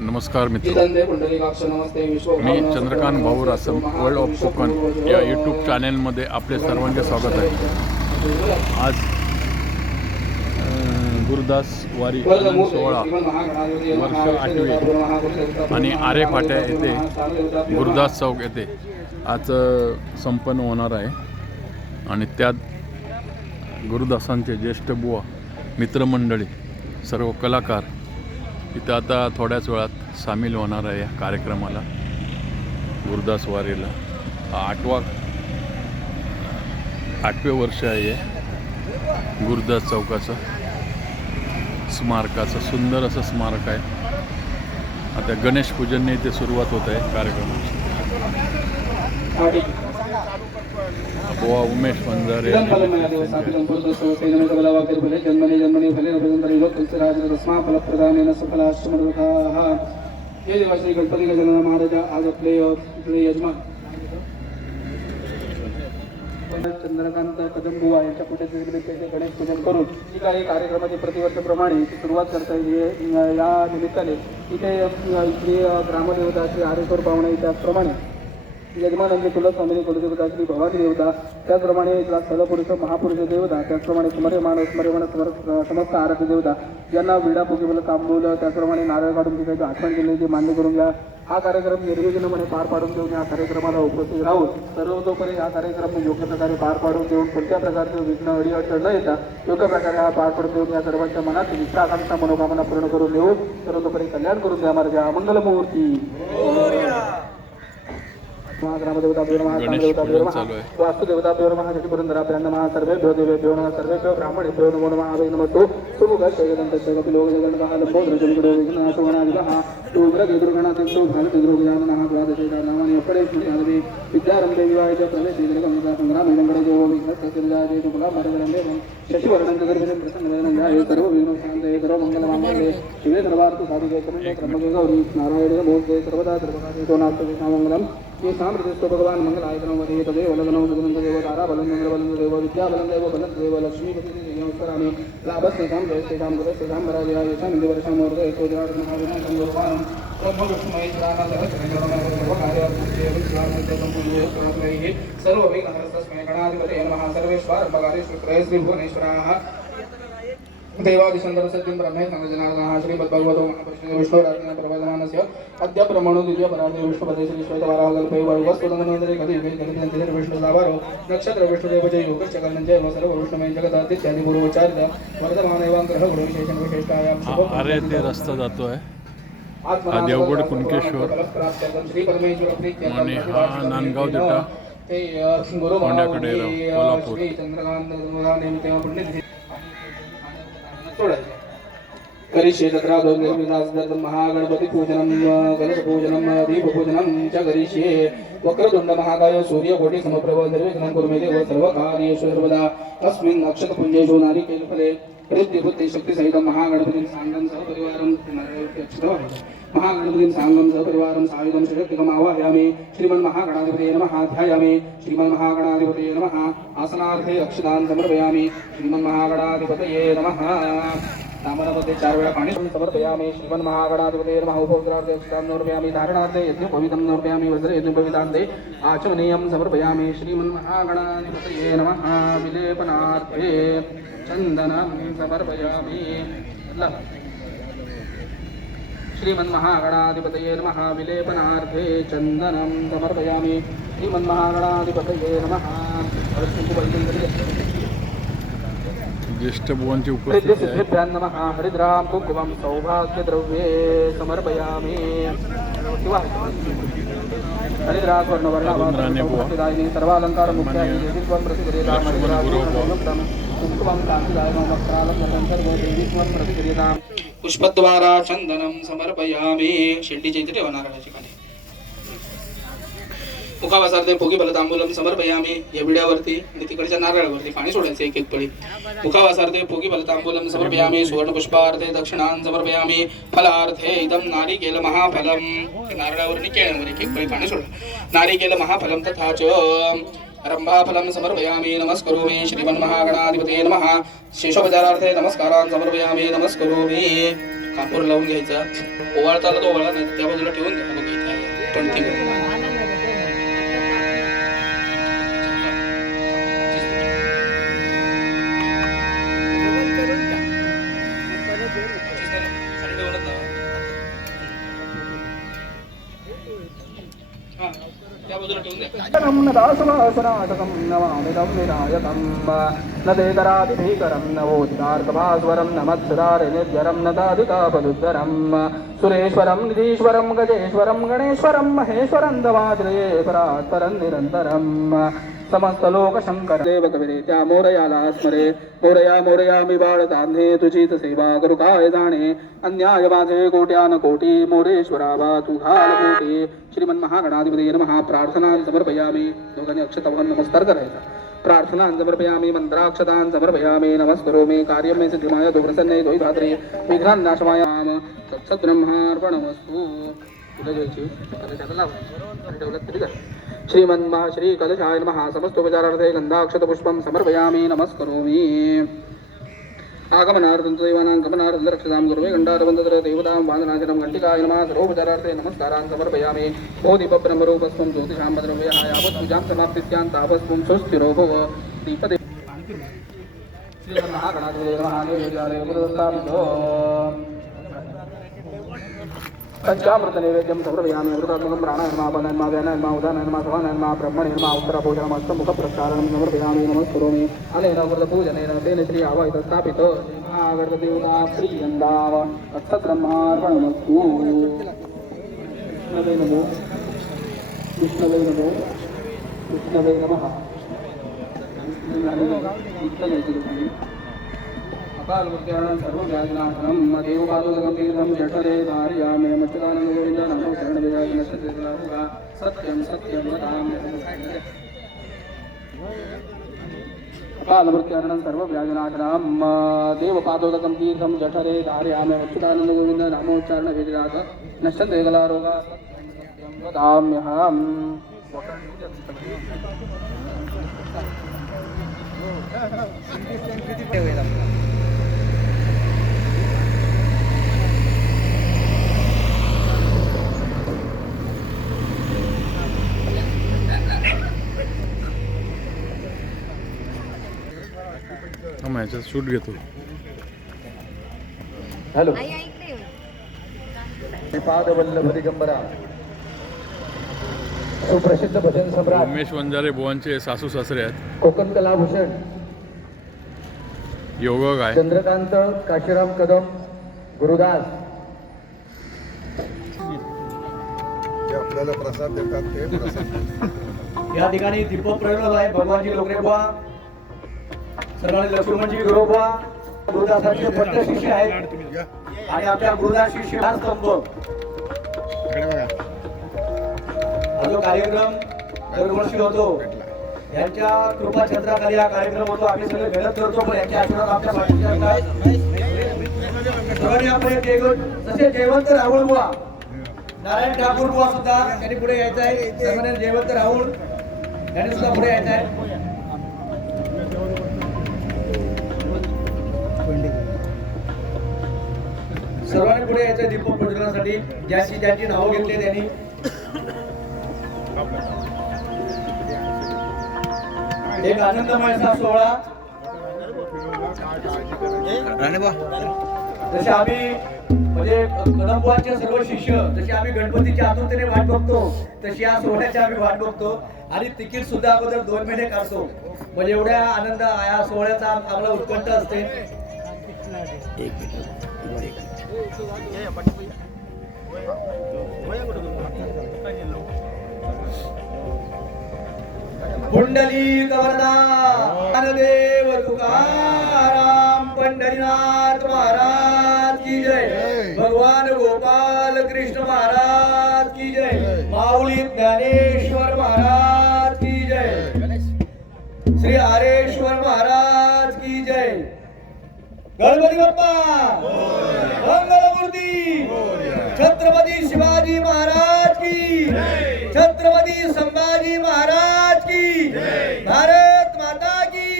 नमस्कार मित्र, मी चंद्रकांत भाऊ रासम वर्ल्ड ऑफ कोकण या यूट्यूब चॅनेलमध्ये आपले सर्वांचे स्वागत आहे. आज गुरुदास वारी 16 वर्ष 8वी आणि आरे फाट्या येथे गुरुदास चौक येथे आज संपन्न होणार आहे. आणि त्यात गुरुदासांचे ज्येष्ठ बुवा, मित्रमंडळी, सर्व कलाकार इथं आता थोड्याच वेळात सामील होणार आहे या कार्यक्रमाला. गुरुदास वारीला 8वे वर्ष आहे. गुरुदास चौकाचं स्मारकाचं सुंदर असं स्मारक आहे. आता गणेश पूजनने इथे सुरुवात होत आहे कार्यक्रमाची. बुवा उमेश वंजारे गणपती गजानन महाराज आज आपले यजमान चंद्रकांत कदमबुवा यांच्या पुण्यतिथीनिमित्त गणेश पूजन करून ही काही कार्यक्रमाची प्रतिवर्षाप्रमाणे सुरुवात करता येईल. या निमित्ताने इथे इथली ग्रामदेवता श्री आरेश्वर पाहुणे, त्याचप्रमाणे यजमान म्हणजे कुलस्वामिनी कुलदेवता श्री भवानी देवता, त्याचप्रमाणे इथला स्थलपुरुष महापुरुष देवता, त्याचप्रमाणे स्मर्यमान समस्त आराध्य देवता यांना विडा पुगिबल तांबूल, त्याचप्रमाणे नारळ काढून तिथे आठवण केली ते मान्य करून घ्या. हा कार्यक्रम निर्विघ्नपणे पार पाडून देऊन या कार्यक्रमाला उपस्थित राहून सर्वतोपरी हा कार्यक्रम योग्य प्रकारे पार पाडून देऊन कोणत्या प्रकारचे विघ्न अडीअडचण न येता योग्य प्रकारे हा पार पाडून देऊन या सर्वांच्या मनात इच्छा आकांक्षा मनोकामना पूर्ण करून देऊन सर्वतोपरी कल्याण करून द्या. महाराजा मंगलमूर्ती. ग्रामदेवता वास्तुदेवता पुरंदरा ब्रह्म सर्वेभ्यो देवेभ्यो नमः सर्वेभ्यो ब्राह्मणेभ्यो नमो नमः आवे नमो विद्यारंभे विवाहाच्या सर्व विघ्न शांत सर्व मंगल मांगल्ये शिवे सर्वार्थ साधिके ब्रह्मगे गौरी नारायण नमोस्ते सर्वदा सर्वकार्येषु ये साम्प्रतिष्ठो भगवान मंगलाय गणपति तदेव लग्नौ सुगन्धदेव ताराबलं चन्द्रबलं विद्याबलं बलदेव लक्ष्मीपति नमस्कारामि लाभस्तेषां जयस्तेषां गुणस्तेषां पराजया येषां इन्दुवर्षां मूर्धे यशोजनार्दनहाविनाशं गुरुपानं सर्वविघ्नहरस्तस्मै गणाधिपतये नमः. सर्वेश्वरम्भकारे श्रीत्रये श्रीभुवनेश्वराः देवादिशंकर सत्यं ब्रह्मे संजनाः श्रीमद्भगवतो महापुरुषो विष्णुरात्मना प्रवर्तमानस्य अद्य ब्रह्मणो द्वितीय परार्धे विष्णुपदे श्री श्वेतवाराह कल्पे वैवस्वतमनोदरे कलियुगे कलितंजने विष्णुदावारो नक्षत्र विष्णुदेव जय योगश्च कर्णञ्च सर्व विष्णुमय जगदादित्यादि पूर्वोच्चारित वर्धमान एवं ग्रह गुण विशेषण विशेषतायां अरे ते रस्ता जातोय हा देवगड कुणकेश्वर आणि हा नांदगाव दिटा कोंड्याकडे कोल्हापूर. करिष्ये तत्र महागणपति पूजनम गणेश पूजनम दीप पूजनम च करिष्ये. वक्रतुंड महाकाय सूर्यकोटि समप्रभ निर्विघ्नं कुरु मे देव सर्वकार्येषु सर्वदा. तस्मिन् नक्षत्रपुञ्जेषु नारिकेलफले हृद्यबुद्धि शक्ति सहित महागणपतिं साङ्गं सहपरिवारं महागणपतिं साङ्गं सहपरिवारं सायुधं षट्कम् आवाहयामि. श्रीमन्महागणाधिपतये नमः. ध्यायामि. श्रीमन्महागणाधिपतये नमः. आसनार्थे अक्षतान् समर्पयामि. श्रीमन्महागणाधिपतये नमः. ताम्रमध्ये 4 वेळा पाणी समर्पयामि. श्रीमन्महागणाधिपतये नमः. उपचारार्थे अक्षतान् समर्पयामि. धारणार्थे यज्ञोपवीतं समर्पयामि. वस्त्रे यज्ञोपवीतान्ते आचमनीयं समर्पयामि. श्रीमन्महागणाधिपतये नमः. विलेपनार्थे चन्दनं समर्पयामि. श्रीमन्महागणाधिपतये नमः. विलेपनार्थे चन्दनं समर्पयामि. श्रीमन्महागणाधिपतये नमः. ज्येष्ठ बुवांची उपस्थिती आहे. नमः. हरिद्रां कुंकुमं सौभाग्यद्रव्ये समर्पयामि. हरिद्रा स्वर्णवर्णदायिनी सर्वालंकार मुख्यानि देवीत्वं प्रतिक्रियतां. कुंकुमं कान्तिदायकं वस्त्रालंकृतं सर्वं देवीत्वं प्रतिक्रियतां. पुष्पद्वारा चंदनं समर्पयामि. शेंडीच्या इथे ठेवा नारळाची पाने. मुखावासार्थे भोगी बलतांबूलम समर्पयामि. या विड्यावरती आणि तिकडच्या नारळावरती पाणी सोडायचं एक पळी. मुखावासार्थे भोगी बलतांबूलम समर्पयामि. सुवर्णपुष्पार्थे दक्षिणां समर्पयामि. फलार्थे इदं नारिकेल महाफलम. नारळावर केळ्यावर एक पळी पाणी सोडा. नारिकेल महाफलम तथा च रंभाफलं समर्पयामि नमस्करोमि श्रीमन्महागणाधिपतये नमः। शेषोपचारार्थे नमस्कारान् समर्पयामि नमस्करोमि। कापूर लावून घ्यायचा. ओवाळता आला तो ओवाळा, नाही त्या बाजूला ठेवून द्या. बघा इथे आहे पणती. त्या बाजूला ठेवून द्या. सुरेश्वरम निधीश्वरम गजेश्वरम गणेश्वरम महेश्वरम दवाश्रयेश्वरात् परं निरंतरम. समस्त लोक शंकर देव कविरे त्या मोरयाला स्मरे. मोरया मोरया मी बाळ तांधे तुझीच सेवा करू काय जाणे. अन्याय माझे कोट्यान कोटी मोरेश्वरा बा तू घाल कोटी. श्रीमन महागणाधिपती नमः. प्रार्थना समर्पयामी. दोघांनी अक्षतावन नमस्कार करायचा. प्रार्थना समर्पयामी. मंत्राक्षतां समर्पयामी. नमस्करोमि. कार्यं मे सिद्धिमाय तो प्रसन्ने दोई धात्रे विघ्नान्नाशमाय तत्सद्ब्रह्मार्पणमस्तु. तुला घ्यायची त्याला लाव ठेवलं तरी का. श्रीमन् श्री कलशाय नमः. समस्तोपचारार्थे गंधाक्षत पुष्पं समर्पयामि. नमस्करोमि. आगमनार्थं देवानां गमनार्थं रक्षतां गुरुवे गंडारवन्दत्र देवतां वादनाचनं घंटिकाय नमः. सर्वोपचारार्थे नमस्कारान् समर्पयामि. बोधिब्रह्मरूपस्त्वं ज्योतिषां भद्रव्यः यावत् पूजां समाप्तिस्यां तावस्त्वं सुस्थिरो भव. दीपदे श्रीमन्महागणाधिपतये नमः. नैवेद्यालये पुरस्तापितो पंचामृत नैवेद्यं समर्पयामि. अमृतात्मकं प्राणायामापानायामा व्यायामा उदानायामा समानायामा ब्रह्मणेर्मा उत्तरपूजनम् हस्तमुखप्रक्षालनं समर्पयामि. नमस्करोमि. अनेन अमृतपूजनेन तेन श्री आवाहित स्थापितो महागणदेवता प्रियन्दाव तत्सद्ब्रह्मार्पणमस्तु. विष्णवे नमो. विष्णवे नमो. विष्णवे नमः. कालमूर्त्याणां सर्वव्याधिनाशनं देवपादोदकं तीर्थं जठरे धारयामि. मच्युतानन्द गोविन्द नमो शरणविजय सत्यं सत्यं वदामि. कालमूर्त्याणां सर्वव्याधिनाशनं देवपादोदकं तीर्थं जठरे धारयामि. मच्युतानन्द गोविन्द नमो शरणविजय नश्यन्ते कलारोगा सत्यं वदाम्यहम्. ह्याच्यात शूट घेतो. हॅलो. पादवल्लभ दिगंबरा सुप्रसिद्ध भजन सम्राट उमेश वंजारे बुवांचे सासू सासरे आहेत. कोकण कलाभूषण योगक आहे. चंद्रकांत काशीराम कदम गुरुदास आपल्याला प्रसाद देतात ते प्रसाद. या ठिकाणी दीपक प्रज्वल आहे. भगवानजी लोकरेबा सर्वांनी लक्ष्मणजी गुरुबा गुरुदासांचे पट्ट शिष्य आहेत आणि आपल्या गुरुदास शिष्य हा स्तंभ. हा जो कार्यक्रम दरवर्षी होतो यांच्या कृपा छत्राखाली हा कार्यक्रम होतो. आम्ही सगळे मेहनत करतो पण यांचे आशीर्वाद आमच्या पाठीशी असतात. सर्वांनी आपले जसे जयवंत राहुल बुवा नारायण ठाकूर बुवा सुद्धा त्यांनी पुढे यायचं आहे. सर्वांनी जयवंत राहुल यांनी सुद्धा पुढे यायचं आहे. सर्वांनी पुढे यायचं दीपक प्रज्वलनासाठी. ज्यांची नावं घेतली त्यांनी एक आनंदमय असा सोहळा. जसे आम्ही म्हणजे कदमबुवांचे सर्व शिष्य जसे आम्ही गणपतीच्या आतुरतेने वाट बघतो तशी या सोहळ्याची आम्ही वाट बघतो आणि तिकीट सुद्धा अगोदर 2 महिने काढतो. म्हणजे एवढ्या आनंद या सोहळ्याचा आम्हाला उत्कंठ असते. पुंडलिक वरदा ज्ञानदेव तुकाराम पंढरीनाथ महाराज की जय. भगवान गोपाल कृष्ण महाराज की जय. माऊली ज्ञानेश्वर महाराज की जय. श्री हरेश्वर महाराज की जय. गणपती बाप्पा मंगलमूर्ती. छत्रपती शिवाजी महाराज की. छत्रपती संभाजी महाराज की. भारत माता की.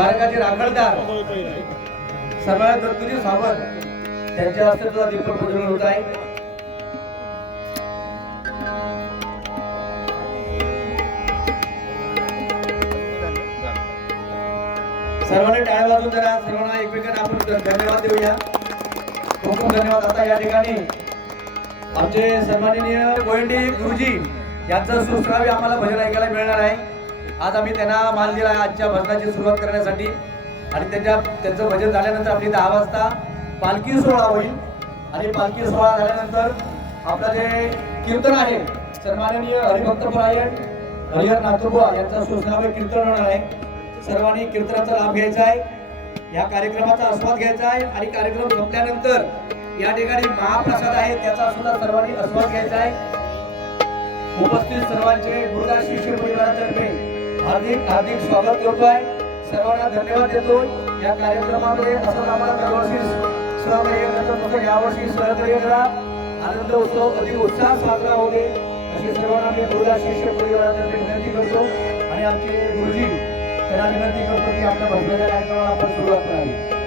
स्मारकाचे राखणदार सन्माननीय दत्तूजी सावंत त्यांच्या हस्ते सुद्धा दीपक प्रज्वलन होत आहे. सर्वांनी टाळ्या वाजवून जरा सर्वांना एकमेकांना आपण धन्यवाद देऊया. खूप खूप धन्यवाद. आता या ठिकाणी आमचे सन्माननीय गोयंडी गुरुजी यांचं सुश्राव्य आम्हाला भजन ऐकायला मिळणार आहे. आज आम्ही त्यांना मान दिला आहे आजच्या भजनाची सुरुवात करण्यासाठी आणि त्यांचं भजन झाल्यानंतर आपली 10 वाजता पालखी सोहळा होईल आणि पालखी सोहळा झाल्यानंतर आपलं जे कीर्तन आहे सन्माननीय हरिभक्तपरायण हरिहर नाथुबुवा यांचं सुश्राव्य कीर्तन होणार आहे. सर्वांनी कीर्तनाचा लाभ घ्यायचा आहे, या कार्यक्रमाचा आस्वाद घ्यायचा आहे आणि कार्यक्रम संपल्यानंतर या ठिकाणी महाप्रसाद आहे त्याचा सुद्धा सर्वांनी आस्वाद घ्यायचा आहे. उपस्थित सर्वांचे गुरुदास शिष्य परिवारातर्फे हार्दिक हार्दिक स्वागत करतोय. सर्वांना धन्यवाद देतो. या कार्यक्रमामध्ये असं आम्हाला दरवर्षी सहकार्य करतात तसं यावर्षी सहकार्य करा. आनंद उत्सव अधिक उत्साह साजरा होऊ दे अशी सर्वांना मी गुरुदास शिष्य परिवारातर्फे विनंती करतो आणि आमचे गुरुजी त्यांना विनंती करतो की आपल्या भजनाच्या कार्यक्रमाला आपण सुरुवात करावी.